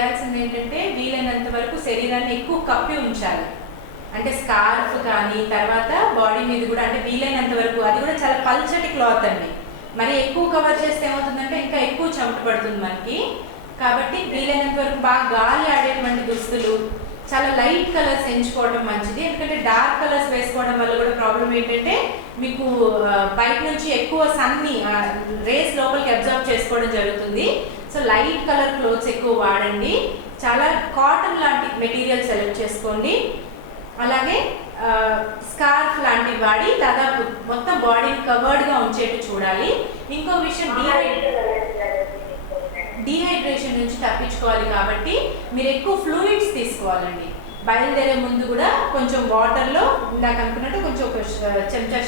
చేయాల్సింది ఏంటంటే వీలైనంత వరకు శరీరాన్ని ఎక్కువ కప్పి ఉంచాలి. అంటే స్కార్ఫ్ కానీ తర్వాత బాడీ మీద కూడా అంటే వీలైనంత వరకు, అది కూడా చాలా పల్చటి క్లాత్ అండి. మరి ఎక్కువ కవర్ చేస్తే ఏమవుతుందంటే ఇంకా ఎక్కువ చెమట పడుతుంది మనకి. కాబట్టి వీలైనంత వరకు బాగా గాలి ఆడేటువంటి దుస్తులు, చాలా లైట్ కలర్స్ ఎంచుకోవడం మంచిది. ఎందుకంటే డార్క్ కలర్స్ వేసుకోవడం వల్ల కూడా ప్రాబ్లం ఏంటంటే మీకు బయట నుంచి ఎక్కువ సన్ని రేస్ లోపలికి అబ్జర్వ్ చేసుకోవడం జరుగుతుంది. సో లైట్ కలర్ క్లోత్స్ ఎక్కువ వాడండి. చాలా కాటన్ లాంటి మెటీరియల్ సెలెక్ట్ చేసుకోండి. అలాగే స్కార్ఫ్ లాంటివి వాడి దాదాపు మొత్తం బాడీని కవర్డ్గా ఉంచేట్టు చూడాలి. ఇంకో విషయం, డీహైడ్రేషన్ నుంచి తప్పించుకోవాలి కాబట్టి మీరు ఎక్కువ ఫ్లూయిడ్స్ తీసుకోవాలండి. బయలుదేరే ముందు కూడా కొంచెం వాటర్లో ఇందాక అనుకున్నట్టు కొంచెం ఒక చెంచా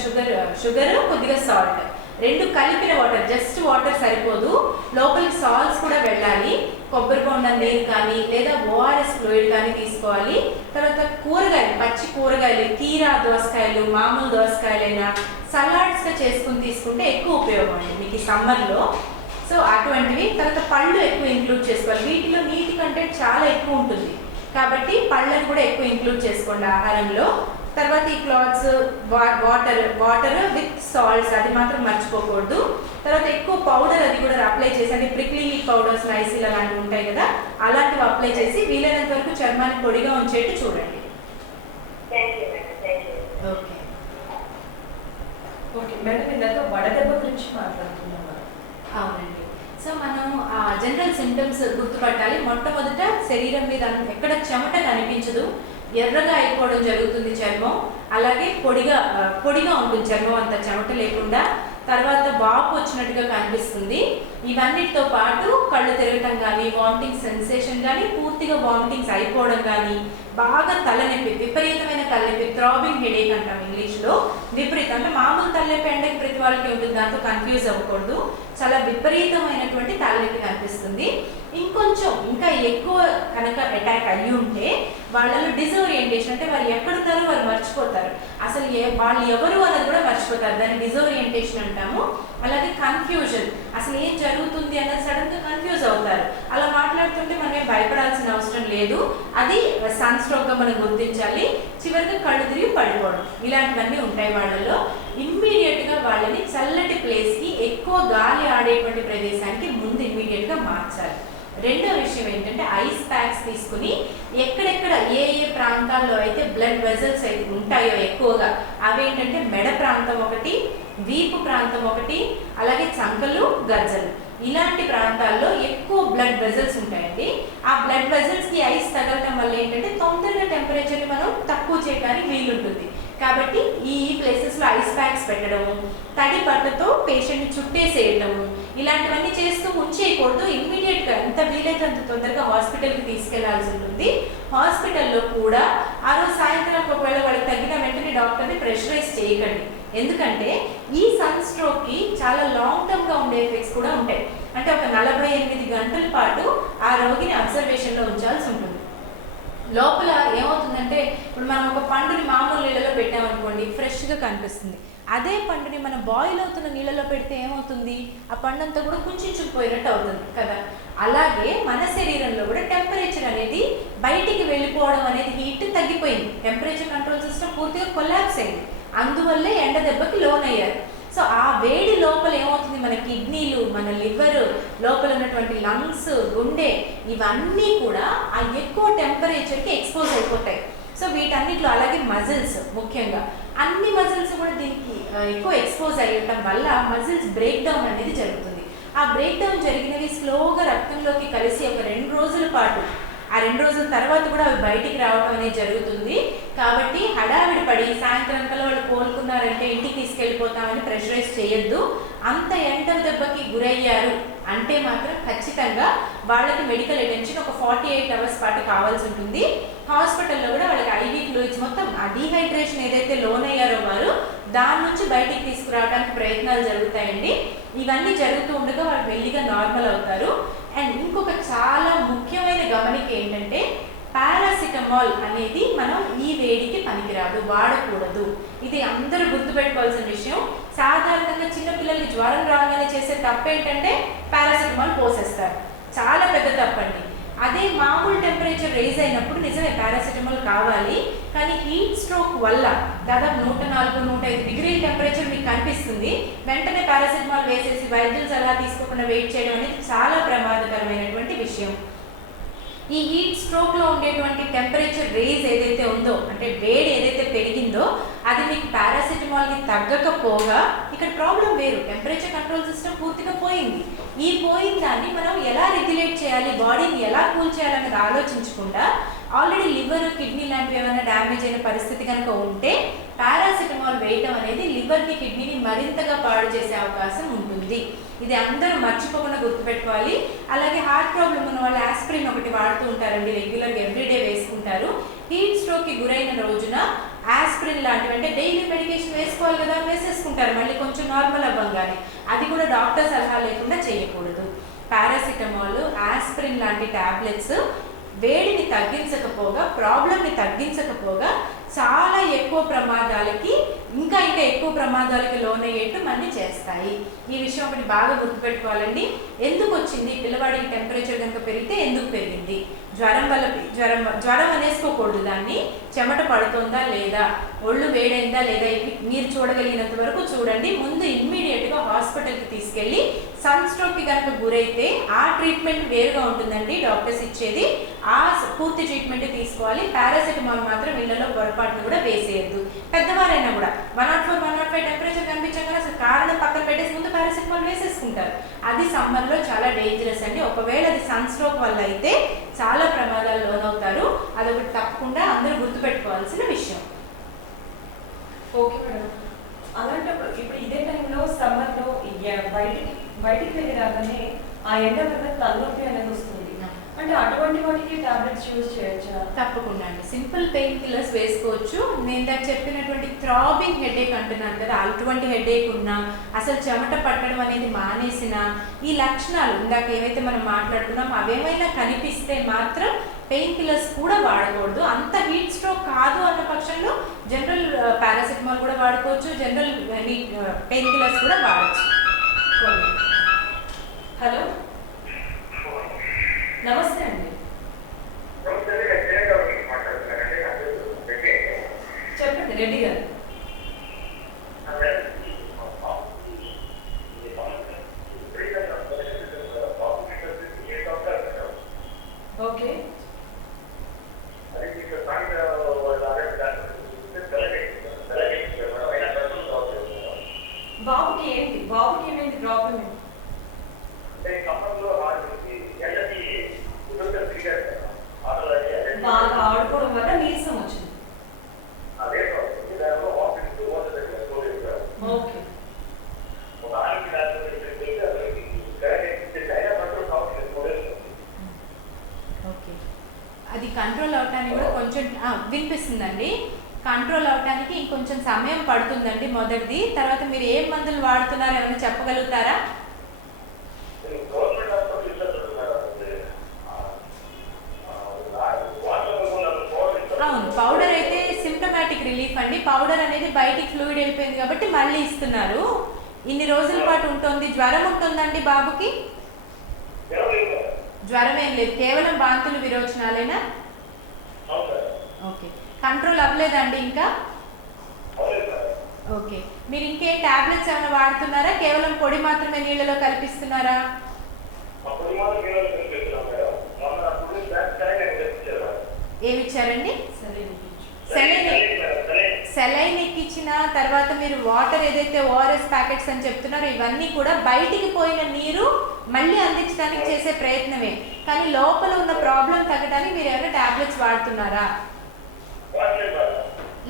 షుగర్ కొద్దిగా సాల్ట్, రెండు కలిపిన వాటర్, జస్ట్ వాటర్ సరిపోదు, లోపలికి సాల్ట్స్ కూడా వెళ్ళాలి. కొబ్బరి బొండం నీరు కానీ లేదా ఓఆర్ఎస్ ఫ్లూయిడ్ కానీ తీసుకోవాలి. తర్వాత కూరగాయలు, పచ్చి కూరగాయలు, కీరా దోసకాయలు, మామూలు దోసకాయలైనా సలాడ్స్గా చేసుకుని తీసుకుంటే ఎక్కువ ఉపయోగం అండి మీకు ఈ సమ్మర్లో. సో అటువంటివి. తర్వాత పళ్ళు ఎక్కువ ఇంక్లూడ్ చేసుకోవాలి. వీటిలో నీటి కంటెంట్ చాలా ఎక్కువ ఉంటుంది కాబట్టి పళ్ళను కూడా ఎక్కువ ఇంక్లూడ్ చేసుకోండి ఆహారంలో. తర్వాత ఈ క్లాత్స్, వాటర్ విత్ సాల్ట్స్ అది మాత్రం మర్చిపోకూడదు. తర్వాత ఎక్కువ పౌడర్ అది కూడా అప్లై చేసి, అంటే ప్రిక్లీ పౌడర్స్, నైసిల్ అలాంటివి ఉంటాయి కదా, అలాంటివి అప్లై చేసి వీలైనంత వరకు చర్మాన్ని పొడిగా ఉంచేట్టు చూడండి. ఓకే ఓకే మేడం, ఇందాక వడదెబ్బ గురించి మాట్లాడుతున్నాం. అవునండి. సో మనం జనరల్ సిమ్టమ్స్ గుర్తుపట్టాలి. మొట్టమొదట శరీరం మీద ఎక్కడ చెమట కనిపించదు, ఎర్రగా అయిపోవడం జరుగుతుంది చర్మం. అలాగే పొడిగా ఉంటుంది చర్మం అంతా చెమట లేకుండా. తర్వాత వాపు వచ్చినట్టుగా కనిపిస్తుంది. ఇవన్నిటితో పాటు కళ్ళు తిరగటం కానీ, వామిటింగ్ సెన్సేషన్ కానీ, పూర్తిగా వామిటింగ్స్ అయిపోవడం కానీ, బాగా తలనొప్పి, విపరీతమైన తలనొప్పి, థ్రాబింగ్ హెడేక్ అంటాం ఇంగ్లీష్లో. విపరీతం అంటే మామూలు తలనొప్పి ఎండకి ప్రతి వాళ్ళకి ఉంటుంది, దాంతో కన్ఫ్యూజ్ అవ్వకూడదు. చాలా విపరీతమైనటువంటి తలనొప్పి కనిపిస్తుంది. ఇంకా ఎక్కువ కనుక అటాక్ అయ్యి ఉంటే వాళ్ళలో డిజోరియంటేషన్, అంటే వారు ఎక్కడున్నారో వారు మర్చిపోతారు, అసలు వాళ్ళు ఎవరు అన్నది కూడా మర్చిపోతారు, దాన్ని డిజోరియంటేషన్ అంటాము. అలాగే కన్ఫ్యూజన్, అసలు ఏం జరుగుతుంది అన్నది సడన్గా కన్ఫ్యూజ్ అవుతారు. అలా మాట్లాడుతుంటే మనం భయపడాల్సిన అవసరం లేదు, అది సన్ స్ట్రోక్గా మనం గుర్తించాలి. చివరిగా కళ్ళు తిరిగి పడిపోవడం, ఇలాంటివన్నీ ఉంటాయి వాళ్ళలో. ఇమ్మీడియట్గా వాళ్ళని చల్లటి ప్లేస్కి, ఎక్కువ గాలి ఆడేటువంటి ప్రదేశానికి ముందు ఇమ్మీడియట్గా మార్చాలి. రెండో విషయం ఏంటంటే ఐస్ ప్యాక్స్ తీసుకుని ఎక్కడెక్కడ ఏ ప్రాంతాల్లో అయితే బ్లడ్ వెజల్స్ అయితే ఉంటాయో ఎక్కువగా, అవేంటంటే మెడ ప్రాంతం ఒకటి, వీపు ప్రాంతం ఒకటి, అలాగే చంకలు, గజ్జలు, ఇలాంటి ప్రాంతాల్లో ఎక్కువ బ్లడ్ వెజల్స్ ఉంటాయండి. ఆ బ్లడ్ వెజల్స్కి ఐస్ తగలటం వల్ల ఏంటంటే తొందరగా టెంపరేచర్ని మనం తక్కువ చేయడానికి వీలుంటుంది. కాబట్టి ఈ ప్లేసెస్లో ఐస్ ప్యాక్స్ పెట్టడము, తడి బట్టతో పేషెంట్ని చుట్టేసేయటము, ఇలాంటివన్నీ చేస్తూ ఉంచేయకూడదు. ఇమ్మీడియట్గా ఎంత వీలైతే అంత తొందరగా హాస్పిటల్కి తీసుకెళ్లాల్సి ఉంటుంది. హాస్పిటల్లో కూడా ఆ రోజు సాయంత్రం ఒకవేళ వాళ్ళకి తగ్గిన వెంటనే డాక్టర్ని ప్రెషరైజ్ చేయకండి. ఎందుకంటే ఈ సన్ స్ట్రోక్కి చాలా లాంగ్ టర్మ్గా ఉండే ఎఫెక్ట్స్ కూడా ఉంటాయి. అంటే ఒక 48 గంటల పాటు ఆ రోగిని అబ్జర్వేషన్లో ఉంచాల్సి ఉంటుంది. లోపల ఏమవుతుందంటే, ఇప్పుడు మనం ఒక పండుని మామూలు నీళ్ళలో పెట్టామనుకోండి, ఫ్రెష్గా కనిపిస్తుంది. అదే పండుని మనం బాయిల్ అవుతున్న నీళ్ళలో పెడితే ఏమవుతుంది, ఆ పండు అంతా కూడా కుంచుకుపోయినట్టు అవుతుంది కదా. అలాగే మన శరీరంలో కూడా టెంపరేచర్ అనేది బయటికి వెళ్ళిపోవడం అనేది, హీట్ తగ్గిపోయింది, టెంపరేచర్ కంట్రోల్ సిస్టమ్ పూర్తిగా కొలాప్స్ అయింది. అందువల్లే ఎండ దెబ్బకి లోన్ అయ్యారు. సో ఆ వేడి లోపల ఏమవుతుంది, మన కిడ్నీలు, మన లివర్, లోపల ఉన్నటువంటి లంగ్స్, గుండె, ఇవన్నీ కూడా ఆ ఎక్కువ టెంపరేచర్కి ఎక్స్పోజ్ అయిపోతాయి. సో వీటన్నిటిలో అలాగే మజిల్స్, ముఖ్యంగా అన్ని మజిల్స్ కూడా దీనికి ఎక్కువ ఎక్స్పోజ్ అయ్యటం వల్ల మజిల్స్ బ్రేక్ డౌన్ అనేది జరుగుతుంది. ఆ బ్రేక్ డౌన్ జరిగినవి స్లోగా రక్తంలోకి కలిసి ఒక 2 రోజుల పాటు, ఆ 2 రోజుల తర్వాత కూడా అవి బయటికి రావడం అనేది జరుగుతుంది. కాబట్టి హడావిడి పడి సాయంత్రం కల్లా వాళ్ళు కోలుకున్నారంటే ఇంటికి తీసుకెళ్ళిపోతామని ప్రెషరైజ్ చేయొద్దు. అంత ఎండ దెబ్బకి గురయ్యారు అంటే మాత్రం ఖచ్చితంగా వాళ్ళకి మెడికల్ అటెన్షన్ ఒక 48 అవర్స్ పాటు కావాల్సి ఉంటుంది. హాస్పిటల్లో కూడా వాళ్ళకి ఐవీ ఫ్లూయిడ్స్, మొత్తం ఆ డీహైడ్రేషన్ ఏదైతే లోన్ అయ్యారో వారు, దాని నుంచి బయటికి తీసుకురావడానికి ప్రయత్నాలు జరుగుతాయండి. ఇవన్నీ జరుగుతూ ఉండగా వాళ్ళు మెల్లిగా నార్మల్ అవుతారు. అండ్ ఇంకొక చాలా ముఖ్యమైన గమనిక ఏంటంటే, పారాసిటమాల్ అనేది మనం ఈ వేడికి పనికిరాదు, వాడకూడదు. ఇది అందరూ గుర్తుపెట్టుకోవాల్సిన విషయం. సాధారణంగా చిన్నపిల్లలకి జ్వరం రాగానే చేసే తప్పు ఏంటంటే పారాసిటమాల్ పోసేస్తారు. చాలా పెద్ద తప్పండి. అదే మామూలు టెంపరేచర్ రైజ్ అయినప్పుడు నిజమే పారాసిటమాల్ కావాలి, కానీ హీట్ స్ట్రోక్ వల్ల దాదాపు 104, 105 డిగ్రీల టెంపరేచర్ మీకు కనిపిస్తుంది, వెంటనే పారాసిటమాల్ వేసేసి వైద్యులు సలహా తీసుకోకుండా వెయిట్ చేయడం అనేది చాలా ప్రమాదకరమైనటువంటి విషయం. ఈ హీట్ స్ట్రోక్లో ఉండేటువంటి టెంపరేచర్ రేజ్ ఏదైతే ఉందో, అంటే వేడి ఏదైతే పెరిగిందో అది మీకు పారాసిటమాల్కి తగ్గకపోగా ఇక్కడ ప్రాబ్లం వేరు, టెంపరేచర్ కంట్రోల్ సిస్టమ్ పూర్తిగా పోయింది. ఈ పోయిన దాన్ని మనం ఎలా రెగ్యులేట్ చేయాలి, బాడీని ఎలా కూల్ చేయాలనేది ఆలోచించకుండా ఆల్రెడీ లివర్, కిడ్నీ లాంటివి ఏమైనా డ్యామేజ్ అయిన పరిస్థితి కనుక ఉంటే పారాసిటమాల్ వేయడం అనేది లివర్ని, కిడ్నీని మరింతగా పాడు చేసే అవకాశం ఉంటుంది. ఇది అందరూ మర్చిపోకుండా గుర్తుపెట్టుకోవాలి. అలాగే హార్ట్ ప్రాబ్లం ఉన్న వాళ్ళు ఆస్పిరిన్ ఒకటి వాడుతూ ఉంటారండి, రెగ్యులర్గా ఎవ్రీడే వేసుకుంటారు. హీట్ స్ట్రోక్కి గురైన రోజున ఆస్పిరిన్ లాంటివి, అంటే డైలీ మెడికేషన్ వేసుకోవాలి కదా, వేసేసుకుంటారు మళ్ళీ కొంచెం నార్మల్ అవ్వగానే. అది కూడా డాక్టర్ సలహా లేకుండా చేయకూడదు. పారాసిటమాల్, ఆస్పిరిన్ లాంటి టాబ్లెట్స్ వేడిని తగ్గించకపోగా, ప్రాబ్లంని తగ్గించకపోగా చాలా ఎక్కువ ప్రమాదాలకి, ఇంకా ఎక్కువ ప్రమాదాలకి లోనయ్యేట్టు మళ్ళీ చేస్తాయి. ఈ విషయం ఒకటి బాగా గుర్తుపెట్టుకోవాలండి. ఎందుకు వచ్చింది పిల్లవాడికి టెంపరేచర్ కనుక పెరిగితే ఎందుకు పెరిగింది? జ్వరం వల్ల, జ్వరం అనేసుకోకూడదు దాన్ని. చెమట పడుతుందా లేదా, ఒళ్ళు వేడైందా లేదా, మీరు చూడగలిగినంత వరకు చూడండి. ముందు ఇమ్మీడియట్గా హాస్పిటల్కి తీసుకెళ్ళి, సన్ స్ట్రోక్కి కనుక గురైతే ఆ ట్రీట్మెంట్ వేరుగా ఉంటుందండి డాక్టర్స్ ఇచ్చేది, ఆ పూర్తి ట్రీట్మెంట్ తీసుకోవాలి. పారాసిటమాల్ మాత్రం ఇళ్లలో పొరపాటును కూడా వేసేయద్దు. పెద్దవారైనా కూడా 104, 105 టెంపరేచర్ కనిపించగానే అసలు కారణం పక్కన పెట్టేసి ముందు పారాసిటమాల్ వేసేసుకుంటారు. అది సమ్మర్లో చాలా డేంజరస్ అండి. ఒకవేళ అది సన్ స్ట్రోక్ వల్ల అయితే చాలా ప్రమాదాలు లోనవుతారు. అదొకటి తప్పకుండా అందరూ గుర్తుపెట్టుకోవాల్సిన విషయం. Okay madam. అలాంటప్పుడు ఇప్పుడు ఇదే టైంలో సమ్మర్లో బయటికి వెళ్ళి రాగానే ఆ ఎండ వల్ల తలనొప్పి అనేది వస్తుంది, అంటే అటువంటి వాటికి టాబ్లెట్స్ యూజ్ చేయొచ్చా? తప్పకుండా అండి. సింపుల్ పెయిన్ కిల్లర్స్ వేసుకోవచ్చు. నేను ఇందాక చెప్పినటువంటి థ్రాబింగ్ హెడేక్ అంటున్నాను కదా, అటువంటి హెడేక్ ఉన్నా, అసలు చెమట పట్టడం అనేది మానేసిన, ఈ లక్షణాలు ఇందాక ఏవైతే మనం మాట్లాడుకున్నాం అవేమైనా కనిపిస్తే మాత్రం పెయిన్ కిల్లర్స్ కూడా వాడకూడదు. అంత హీట్ స్ట్రోక్ కాదు అన్న పక్షంలో జనరల్ పారాసిటమాల్ కూడా వాడుకోవచ్చు, జనరల్ పెయిన్ కిల్లర్స్ కూడా వాడచ్చు. హలో, నమస్తే అండి. చెప్పండి రెడ్డి గారు. ఓకే, బాబుకి ఏమైంది ప్రాబ్లం? బాగా ఆడుకోవడం వల్ల నీరసం వచ్చింది. Okay, okay. అది కంట్రోల్ అవటానికి కూడా కొంచెం వినిపిస్తుందండి. కంట్రోల్ అవటానికి ఇంకొంచెం సమయం పడుతుందండి మొదటిది. తర్వాత మీరు ఏం మందులు వాడుతున్నారో ఏమైనా చెప్పగలుగుతారా? అవును, పౌడర్ అయితే సిమ్టమాటిక్ రిలీఫ్ అండి. పౌడర్ అనేది బయటికి ఫ్లూయిడ్ వెళ్ళిపోయింది కాబట్టి మళ్ళీ ఇస్తున్నారు. ఇన్ని రోజుల పాటు ఉంటుంది. జ్వరం ఉంటుందండి బాబుకి? జ్వరం ఏం లేదు, కేవలం వాంతులు, విరోచనాలేనా? ఓకే. కంట్రోల్ అవ్వలేదండి ఇంకా? ఓకే. మీరు ఇంకేం టాబ్లెట్స్ ఏమైనా వాడుతున్నారా, కేవలం పొడి మాత్రమే నీళ్ళలో కల్పిస్తున్నారా? ఏమి ఇచ్చారండి? సెలైన్ ఎక్కించిన తర్వాత మీరు వాటర్ ఏదైతే ఓఆర్ఎస్ ప్యాకెట్స్ అని చెప్తున్నారో ఇవన్నీ కూడా బయటికి పోయిన నీరు మళ్ళీ అందించడానికి చేసే ప్రయత్నమే, కానీ లోపల ఉన్న ప్రాబ్లం తగ్గడానికి మీరు ఏమైనా టాబ్లెట్స్ వాడుతున్నారా?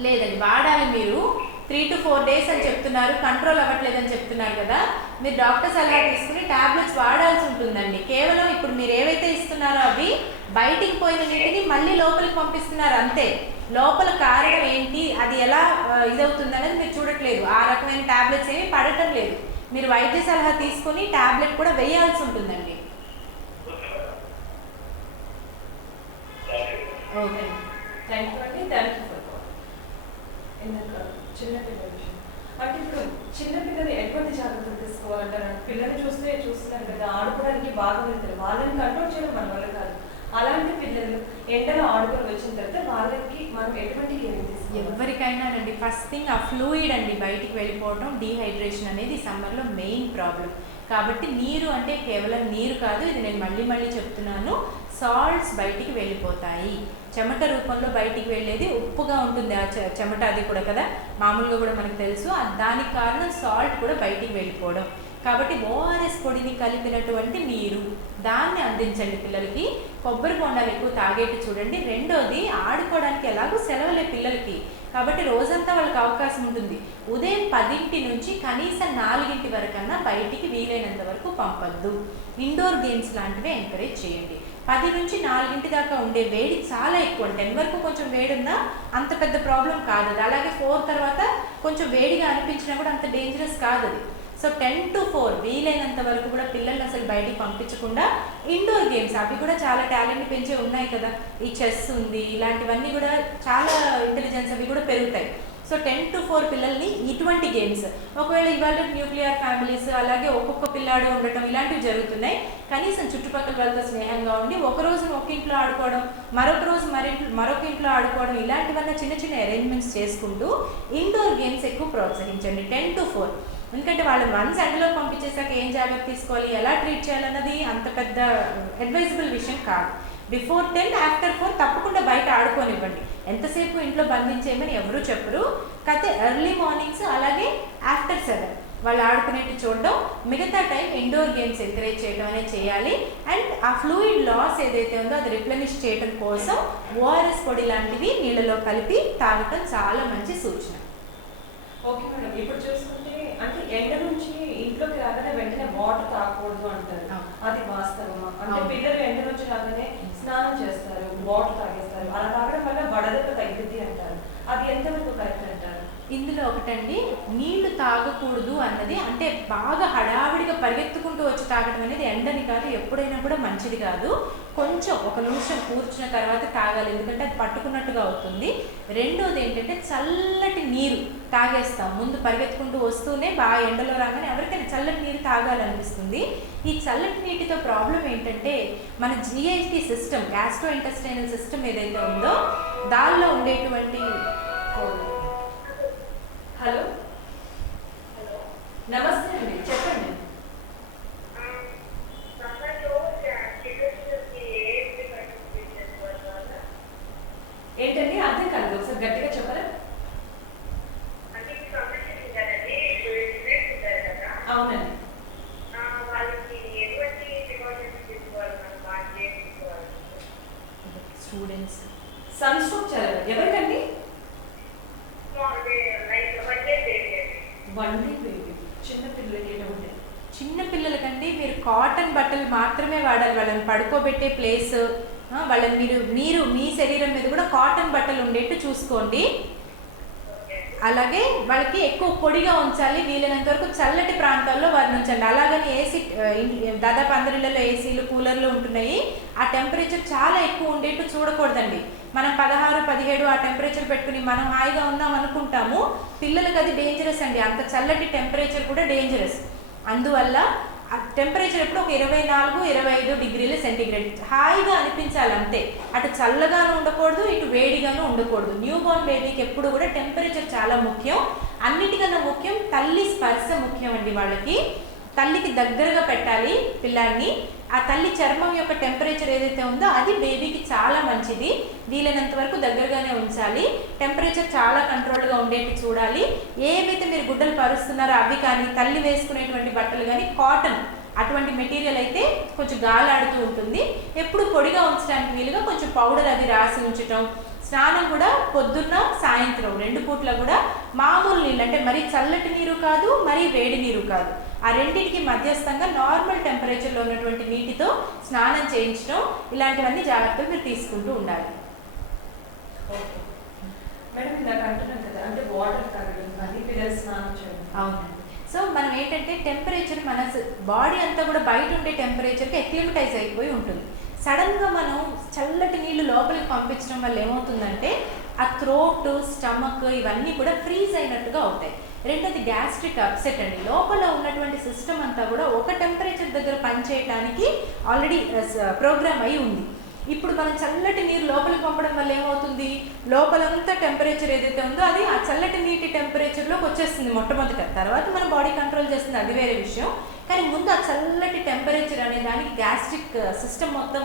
లేదండి, వాడాలి. మీరు 3 to 4 days అని చెప్తున్నారు, కంట్రోల్ అవ్వట్లేదని చెప్తున్నారు కదా, మీరు డాక్టర్ సలహా తీసుకుని టాబ్లెట్స్ వాడాల్సి ఉంటుందండి. కేవలం ఇప్పుడు మీరు ఏవైతే ఇస్తున్నారో అవి బయటికి పోయిన నీటిని మళ్ళీ లోపలికి పంపిస్తున్నారు అంతే. లోపల కారణం ఏంటి, అది ఎలా ఇదవుతుంది అనేది మీరు చూడట్లేదు. ఆ రకమైన టాబ్లెట్స్ ఏమి పడటం లేదు. మీరు వైద్య సలహా తీసుకుని టాబ్లెట్ కూడా వేయాల్సి ఉంటుందండి. ఓకే, థ్యాంక్ యూ అండి. Thank you for call. ఇందాక చిన్నపిల్లల విషయం అంటే ఇప్పుడు చిన్నపిల్లలు ఎటువంటి జాగ్రత్తలు తీసుకోవాలంటారు? పిల్లల్ని చూస్తున్నారు కదా, ఆడుకోవడానికి బాగా వెళ్తారు, వాళ్ళని కంట్రోల్ చేయడం మన వల్ల కాదు. అలా ఎండలో ఆడుకొని వచ్చిన తర్వాత వాళ్ళకి మనం ఎటువంటి కేరింగ్ తీసుకోవాలి? ఎవరికైనా అండి ఫస్ట్ థింగ్ ఆ ఫ్లూయిడ్ అండి బయటికి వెళ్ళిపోవడం, డీహైడ్రేషన్ అనేది సమ్మర్లో మెయిన్ ప్రాబ్లం. కాబట్టి నీరు అంటే కేవలం నీరు కాదు, ఇది నేను మళ్ళీ మళ్ళీ చెప్తున్నాను, సాల్ట్స్ బయటికి వెళ్ళిపోతాయి. చెమట రూపంలో బయటికి వెళ్ళేది ఉప్పుగా ఉంటుంది ఆ చెమట, అది కూడా కదా మామూలుగా కూడా మనకు తెలుసు. దానికి కారణం సాల్ట్ కూడా బయటికి వెళ్ళిపోవడం. కాబట్టి ఓఆర్ఎస్ పొడిని కలిపినటువంటి నీరు దాన్ని అందించండి పిల్లలకి. కొబ్బరి బొండాలు ఎక్కువ తాగేటి చూడండి. రెండోది, ఆడుకోవడానికి ఎలాగో సెలవులే పిల్లలకి, కాబట్టి రోజంతా వాళ్ళకి అవకాశం ఉంటుంది. ఉదయం 10 నుంచి కనీసం 4 వరకన్నా బయటికి వీలైనంత వరకు పంపొద్దు. ఇండోర్ గేమ్స్ లాంటివి ఎంకరేజ్ చేయండి. 10 నుంచి 4 దాకా ఉండే వేడి చాలా ఎక్కువ. 10 వరకు కొంచెం వేడి ఉన్నా అంత పెద్ద ప్రాబ్లం కాదు అది. అలాగే 4 తర్వాత కొంచెం వేడిగా అనిపించినా కూడా అంత డేంజరస్ కాదు అది. సో 10 to 4 వీలైనంత వరకు కూడా పిల్లల్ని అసలు బయటికి పంపించకుండా ఇండోర్ గేమ్స్, అవి కూడా చాలా టాలెంట్ పెంచే ఉన్నాయి కదా. ఈ చెస్ ఉంది, ఇలాంటివన్నీ కూడా చాలా ఇంటెలిజెన్స్ అవి కూడా పెరుగుతాయి. సో 10 to 4 పిల్లల్ని ఇటువంటి గేమ్స్, ఒకవేళ ఇవాళ న్యూక్లియర్ ఫ్యామిలీస్ అలాగే ఒక్కొక్క పిల్లాడు ఉండటం ఇలాంటివి జరుగుతున్నాయి. కనీసం చుట్టుపక్కల వాళ్ళతో స్నేహంగా ఉండి ఒక రోజు ఒక ఇంట్లో ఆడుకోవడం, మరొక రోజు మరొక ఇంట్లో ఆడుకోవడం, ఇలాంటివన్నీ చిన్న చిన్న అరేంజ్మెంట్స్ చేసుకుంటూ ఇండోర్ గేమ్స్ ఎక్కువ ప్రోత్సహించండి 10 to 4. ఎందుకంటే వాళ్ళు వన్స్ ఎండలో పంపించేసాక ఏం జాగ్రత్త తీసుకోవాలి, ఎలా ట్రీట్ చేయాలన్నది అంత పెద్ద అడ్వైజబుల్ విషయం కాదు. బిఫోర్ 10, ఆఫ్టర్ 4 తప్పకుండా బయట ఆడుకోనివ్వండి. ఎంతసేపు ఇంట్లో బంధించేయమని ఎవరూ చెప్పరు. కాకపోతే ఎర్లీ మార్నింగ్స్ అలాగే ఆఫ్టర్ 7 వాళ్ళు ఆడుకునేట్టు చూడడం, మిగతా టైం ఇండోర్ గేమ్స్ ఎంకరేజ్ చేయడం అనేది చేయాలి. అండ్ ఆ ఫ్లూయిడ్ లాస్ ఏదైతే ఉందో అది రిప్లెనిష్ చేయడం కోసం ఓఆర్ఎస్ పొడి లాంటివి నీళ్ళలో కలిపి తాగటం చాలా మంచి సూచన. ఓకే మేడం, ఇప్పుడు చూసుకుంటే అంటే ఎండ నుంచి ఇంట్లోకి రాగానే వెంటనే వాటర్ తాగకూడదు అంటారు, అది వాస్తవమా? అంటే పిల్లలు ఎండ నుంచి రాగానే స్నానం చేస్తారు, వాటర్ తాగేస్తారు, అలా తాగడం వల్ల వడదెబ్బ తగ్గుద్ది అంటారు, అది ఎంతవరకు కరెక్ట్ అంటారు? ఇందులో ఒకటండి, నీళ్లు తాగకూడదు అన్నది అంటే బాగా హడావిడిగా పరిగెత్తుకుంటూ వచ్చి తాగడం అనేది ఎండని కాదు, ఎప్పుడైనా కూడా మంచిది కాదు. కొంచెం ఒక నిమిషం కూర్చున్న తర్వాత తాగాలి, ఎందుకంటే అది పట్టుకున్నట్టుగా అవుతుంది. రెండోది ఏంటంటే చల్లటి నీరు తాగేస్తాం. ముందు పరిగెత్తుకుంటూ వస్తూనే బాగా ఎండలో రాగానే ఎవరికైనా చల్లటి నీరు తాగాలనిపిస్తుంది. ఈ చల్లటి నీటితో ప్రాబ్లం ఏంటంటే మన GIT system, gastro intestinal system ఏదైతే ఉందో దానిలో ఉండేటువంటి హలో నమస్తే అండి, చెప్పండి. ఏంటండి అర్థం కాలేదు, ఒకసారి గట్టిగా చెప్పరా? అవునండి. స్టూడెంట్స్ సన్ స్ట్రోక్ చదవాలి ఎవరికండి? 1 day బేబీ, చిన్న పిల్లలకి ఏమిటి? చిన్న పిల్లలకండి మీరు కాటన్ బట్టలు మాత్రమే వాడాలి. వాళ్ళని పడుకోబెట్టే ప్లేస్, వాళ్ళని మీరు మీ శరీరం మీద కూడా కాటన్ బట్టలు ఉండేట్టు చూసుకోండి. అలాగే వాళ్ళకి ఎక్కువ పొడిగా ఉంచాలి, వీలైనంత వరకు చల్లటి ప్రాంతాల్లో వారిని ఉంచండి. అలాగని ఏసీ దాదాపు అందరిళ్ళలో ఏసీలు కూలర్లు ఉంటున్నాయి, ఆ టెంపరేచర్ చాలా ఎక్కువ ఉండేట్టు చూడకూడదండి. మనం 16, 17 ఆ టెంపరేచర్ పెట్టుకుని మనం హాయిగా ఉన్నాం అనుకుంటాము, పిల్లలకి అది డేంజరస్ అండి. అంత చల్లటి టెంపరేచర్ కూడా డేంజరస్. అందువల్ల ఆ టెంపరేచర్ ఎప్పుడు ఒక 24, 25 డిగ్రీల సెంటీగ్రేడ్ హాయిగా అనిపించాలి అంతే. అటు చల్లగాను ఉండకూడదు, ఇటు వేడిగాను ఉండకూడదు. న్యూ బోర్న్ బేబీకి ఎప్పుడు కూడా టెంపరేచర్ చాలా ముఖ్యం. అన్నిటికన్నా ముఖ్యం తల్లి స్పర్శ ముఖ్యం అండి. వాళ్ళకి తల్లికి దగ్గరగా పెట్టాలి పిల్లాన్ని. ఆ తల్లి చర్మం యొక్క టెంపరేచర్ ఏదైతే ఉందో అది బేబీకి చాలా మంచిది. వీలైనంత వరకు దగ్గరగానే ఉంచాలి. టెంపరేచర్ చాలా కంట్రోల్గా ఉండేట్టు చూడాలి. ఏవైతే మీరు గుడ్డలు పరుస్తున్నారో అవి కానీ, తల్లి వేసుకునేటువంటి బట్టలు కానీ కాటన్ అటువంటి మెటీరియల్ అయితే కొంచెం గాలాడుతూ ఉంటుంది. ఎప్పుడు పొడిగా ఉంచడానికి వీలుగా కొంచెం పౌడర్ అది రాసి ఉంచటం. స్నానం కూడా పొద్దున్న సాయంత్రం 2 పూట్ల కూడా మామూలు నీళ్ళు, అంటే మరీ చల్లటి నీరు కాదు, మరీ వేడి నీరు కాదు, ఆ రెండింటికి మధ్యస్థంగా నార్మల్ టెంపరేచర్లో ఉన్నటువంటి నీటితో స్నానం చేయించడం, ఇలాంటివన్నీ జాగ్రత్తలు మీరు తీసుకుంటూ ఉండాలి. ఓకే మేడం, నాకు అంటున్నాను కదా, అంటే వాటర్ తాగడం కానీ పిల్లలు స్నానం చేయడం. అవునండి. సో మనం ఏంటంటే టెంపరేచర్ మన బాడీ అంతా కూడా బయట ఉండే టెంపరేచర్కి ఎక్లిమటైజ్ అయిపోయి ఉంటుంది. సడన్గా మనం చల్లటి నీళ్ళు లోపలికి పంపించడం వల్ల ఏమవుతుందంటే ఆ థ్రోట్, స్టమక్ ఇవన్నీ కూడా ఫ్రీజ్ అయినట్టుగా అవుతాయి. రెండోది గ్యాస్ట్రిక్ అప్సెట్ అండి. లోపల ఉన్నటువంటి సిస్టమ్ అంతా కూడా ఒక టెంపరేచర్ దగ్గర పనిచేయడానికి ఆల్రెడీ ప్రోగ్రామ్ అయి ఉంది. ఇప్పుడు మనం చల్లటి నీరు లోపలికి పంపడం వల్ల ఏమవుతుంది, లోపలంతా టెంపరేచర్ ఏదైతే ఉందో అది ఆ చల్లటి నీటి టెంపరేచర్లోకి వచ్చేస్తుంది మొట్టమొదట. తర్వాత మన బాడీ కంట్రోల్ చేస్తుంది, అది వేరే విషయం. కానీ ముందు ఆ చల్లటి టెంపరేచర్ అనే దానికి గ్యాస్ట్రిక్ సిస్టమ్ మొత్తం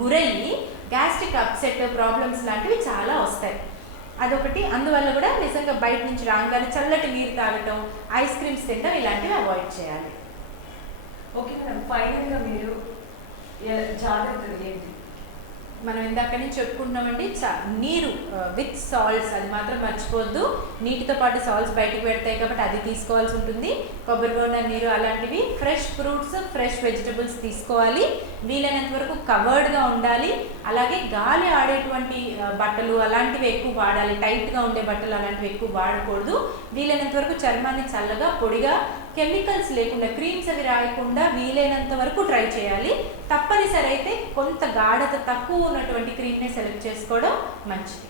గురయ్యి గ్యాస్ట్రిక్ అప్సెట్ ప్రాబ్లమ్స్ లాంటివి చాలా వస్తాయి. అదొకటి. అందువల్ల కూడా నిజంగా బయట నుంచి రాగానే చల్లటి నీరు తాగటం, ఐస్ క్రీమ్స్ తినడం ఇలాంటివి అవాయిడ్ చేయాలి. ఓకే మేడం, ఫైనల్గా మీరు జాగ్రత్తలు ఏంటి? మనం ఇందాక నుంచి చెప్పుకుంటున్నామండి, నీరు విత్ సాల్ట్స్ అది మాత్రం మర్చిపోవద్దు. నీటితో పాటు సాల్ట్స్ బయటకు పెడతాయి కాబట్టి అది తీసుకోవాల్సి ఉంటుంది. కొబ్బరి బోండం నీరు అలాంటివి. ఫ్రెష్ ఫ్రూట్స్, ఫ్రెష్ వెజిటబుల్స్ తీసుకోవాలి. వీలైనంత వరకు కవర్డ్గా ఉండాలి. అలాగే గాలి ఆడేటువంటి బట్టలు అలాంటివి ఎక్కువ వాడాలి. టైట్గా ఉండే బట్టలు అలాంటివి ఎక్కువ వాడకూడదు. వీలైనంత వరకు చర్మాన్ని చల్లగా పొడిగా, కెమికల్స్ లేకుండా, క్రీమ్స్ అవి రాయకుండా వీలైనంత వరకు ట్రై చేయాలి. తప్పనిసరి అయితే కొంత గాఢత తక్కువ ఉన్నటువంటి క్రీమ్ని సెలెక్ట్ చేసుకోవడం మంచిది.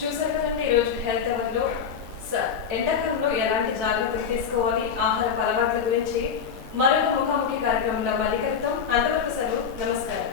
చూసారు కదండి ఈరోజు హెల్త్ అవర్లో ఎండాకాలంలో ఎలాంటి జాగ్రత్తలు తీసుకోవాలి, ఆహార అలవాట్ల గురించి మరొక ముఖాముఖి కార్యక్రమంలో మళ్ళీ కలుద్దాం. అంతవరకు సెలవు. నమస్కారం.